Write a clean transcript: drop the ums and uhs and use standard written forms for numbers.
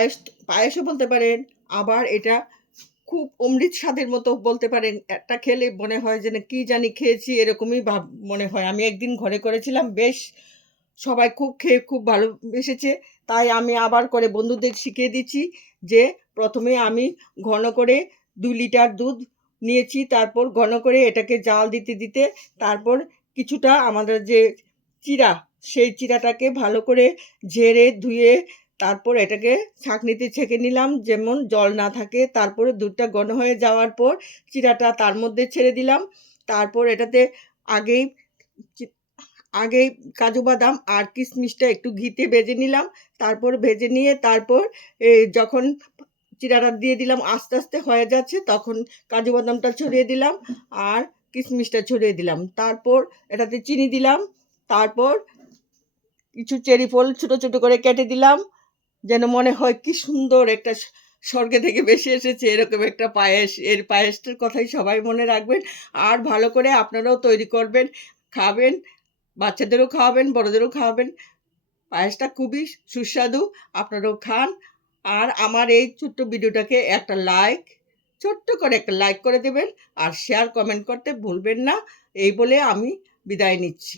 পায়েস পায়েসও বলতে পারেন, আবার এটা খুব অমৃত স্বাদের মতো বলতে পারেন। একটা খেলে মনে হয় যে না কি জানি খেয়েছি এরকমই ভাব মনে হয়। আমি একদিন ঘরে করেছিলাম, বেশ সবাই খুব খেয়ে খুব ভালোবেসেছে। তাই আমি আবার করে বন্ধুদের শিখিয়ে দিচ্ছি যে ১ম এ আমি ঘন করে ২ লিটার দুধ নিয়েছি। তারপর ঘন করে এটাকে জাল দিতে, দিতে তারপর কিছুটা আমাদের যে চিড়া, সেই চিড়াটাকে ভালো করে ঝেড়ে ধুয়ে তারপর এটাকে ছাঁকনিতে ছেঁকে নিলাম যেমন জল না থাকে। তারপরে দুধটা ঘন হয়ে যাওয়ার পর চিড়াটা তার মধ্যে ছেড়ে দিলাম। তারপর এটাতে আগেই চি আগেই কাজু বাদাম আর কিশমিশটা একটু ঘিতে ভেজে নিলাম। তারপর ভেজে নিয়ে তারপর যখন চিড়াটা দিয়ে দিলাম আস্তে, আস্তে হয়ে যাচ্ছে তখন কাজু বাদামটা ছড়িয়ে দিলাম আর কিশমিশটা ছড়িয়ে দিলাম। তারপর এটাতে চিনি দিলাম। তারপর কিছু চেরি ফল ছোট, ছোট করে কেটে দিলাম। যেন মনে হয় কি সুন্দর একটা স্বর্গে থেকে ভেসে এসেছে এরকম একটা পায়েস। এর পায়েসটার কথাই সবাই মনে রাখবেন। আর ভালো করে আপনারাও তৈরি করবেন, খাবেন। বাচ্চাদেরও খাওয়াবেন, বড়দেরও খাওয়াবেন। পায়েসটা খুবই সুস্বাদু। আপনারাও খান। আর আমার এই ছোট্ট ভিডিওটাকে একটা লাইক, ছোট্ট করে একটা লাইক করে দেবেন। আর শেয়ার, কমেন্ট করতে ভুলবেন না। এই বলে আমি বিদায় নিচ্ছি।